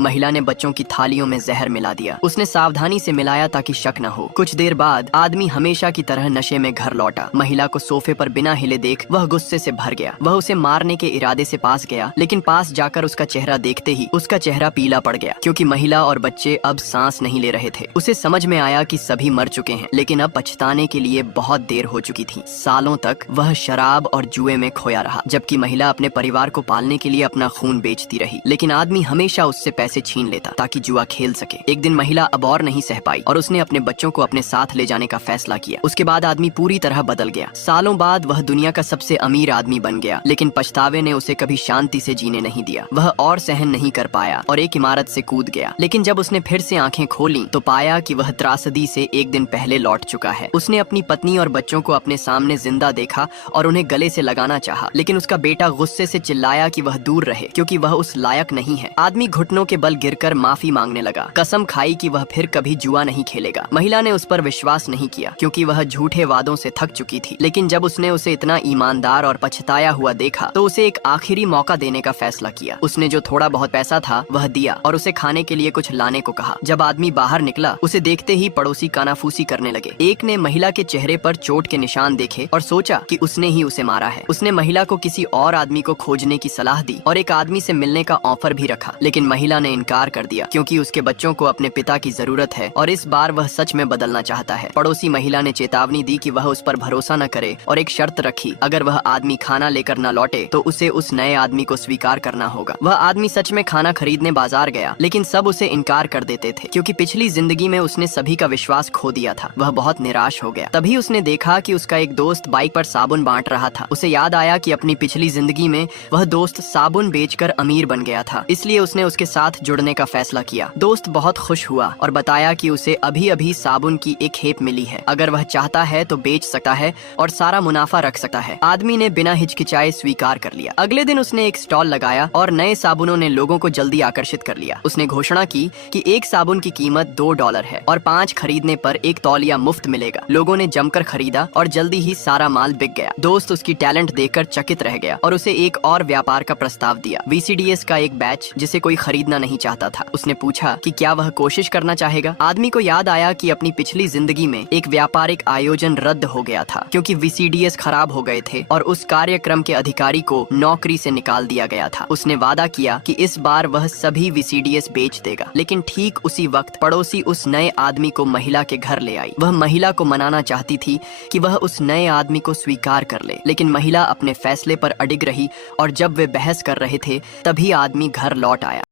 महिला ने बच्चों की थालियों में जहर मिला दिया। उसने सावधानी से मिलाया ताकि शक न हो। कुछ देर बाद आदमी हमेशा की तरह नशे में घर लौटा। महिला को सोफे पर बिना हिले देख वह गुस्से से भर गया। वह उसे मारने के इरादे से पास गया, लेकिन पास जाकर उसका चेहरा देखते ही उसका चेहरा पीला पड़ गया, क्योंकि महिला और बच्चे अब सांस नहीं ले रहे थे। उसे समझ में आया कि सभी मर चुके हैं, लेकिन अब पछताने के लिए बहुत देर हो चुकी थी। सालों तक वह शराब और जुए में खोया रहा, जबकि महिला अपने परिवार को पालने के लिए अपना खून बेचती रही। लेकिन आदमी हमेशा उससे पैसे छीन लेता ताकि जुआ खेल सके। एक दिन महिला अब और नहीं सह पाई और उसने अपने बच्चों को अपने साथ ले जाने का फैसला किया। उसके बाद आदमी पूरी तरह बदल गया। सालों बाद वह दुनिया का सबसे अमीर आदमी बन गया, लेकिन पछतावे ने उसे कभी शांति से जीने नहीं दिया। वह और सहन नहीं कर पाया और एक इमारत से कूद गया। लेकिन जब उसने फिर से आंखें खोली तो पाया कि वह त्रासदी से एक दिन पहले लौट चुका है। उसने अपनी पत्नी और बच्चों को अपने सामने जिंदा देखा और उन्हें गले से लगाना चाहा, लेकिन उसका बेटा गुस्से से चिल्लाया कि वह दूर रहे, क्योंकि वह उस लायक नहीं है। आदमी घुटनों के बल गिरकर माफी मांगने लगा, कसम खाई कि वह फिर कभी जुआ नहीं खेलेगा। महिला ने उस पर विश्वास नहीं किया, क्योंकि वह झूठे वादों से थक चुकी थी। लेकिन जब उसने उसे इतना ईमानदार और पछताया हुआ देखा तो उसे एक आखिरी मौका देने का फैसला किया। उसने जो थोड़ा बहुत पैसा था वह दिया और उसे खाने के लिए कुछ लाने को कहा। जब आदमी बाहर निकला, उसे देखते ही पड़ोसी कानाफूसी करने लगे। एक ने महिला के चेहरे पर चोट के निशान देखे और सोचा कि उसने ही उसे मारा है। उसने महिला को किसी और आदमी को खोजने की सलाह दी और एक आदमी से मिलने का ऑफर भी रखा, लेकिन महिला ने इनकार कर दिया, क्योंकि उसके बच्चों को अपने पिता की जरूरत है और इस बार वह सच में बदलना चाहता है। पड़ोसी महिला ने चेतावनी दी कि वह उस पर भरोसा न करे और एक शर्त रखी, अगर वह आदमी खाना लेकर न लौटे तो उसे उस नए आदमी को स्वीकार करना होगा। वह आदमी सच में खाना खरीदने बाजार गया, लेकिन सब उसे इनकार कर देते थे, क्योंकि पिछली जिंदगी में उसने सभी का विश्वास खो दिया था। वह बहुत निराश हो गया। तभी उसने देखा कि उसका एक दोस्त बाइक पर साबुन बांट रहा था। उसे याद आया कि अपनी पिछली जिंदगी में वह दोस्त साबुन बेचकर अमीर बन गया था, इसलिए उसने उसके साथ जुड़ने का फैसला किया। दोस्त बहुत खुश हुआ और बताया कि उसे अभी अभी साबुन की एक खेप मिली है, अगर वह चाहता है तो बेच सकता है और सारा मुनाफा रख सकता है। आदमी ने बिना हिचकिचाए स्वीकार कर लिया। अगले दिन उसने एक स्टॉल लगाया और नए साबुनों ने लोगों को जल्दी आकर्षित कर लिया। उसने घोषणा की कि एक साबुन की कीमत $2 है और 5 खरीदने पर एक तौलिया मुफ्त मिलेगा। लोगों ने जमकर खरीदा और जल्दी ही सारा माल बिक गया। दोस्त उसकी टैलेंट देखकर चकित रह गया और उसे एक और व्यापार का प्रस्ताव दिया, VCDS का एक बैच जिसे कोई खरीदना नहीं चाहता था। उसने पूछा कि क्या वह कोशिश करना चाहेगा। आदमी को याद आया कि अपनी पिछली जिंदगी में एक व्यापारिक आयोजन रद्द हो गया था, क्योंकि VCDS खराब हो गए थे और उस कार्यक्रम के अधिकारी को नौकरी से निकाल दिया गया था। उसने वादा किया कि इस बार वह सभी VCDS बेच देगा। लेकिन ठीक उसी वक्त पड़ोसी उस नए आदमी को महिला के घर ले आई। वह महिला को मनाना चाहती थी कि वह उस नए आदमी को स्वीकार कर ले, लेकिन महिला अपने फैसले पर अडिग रही और जब वे बहस कर रहे थे तभी आदमी घर लौट आया।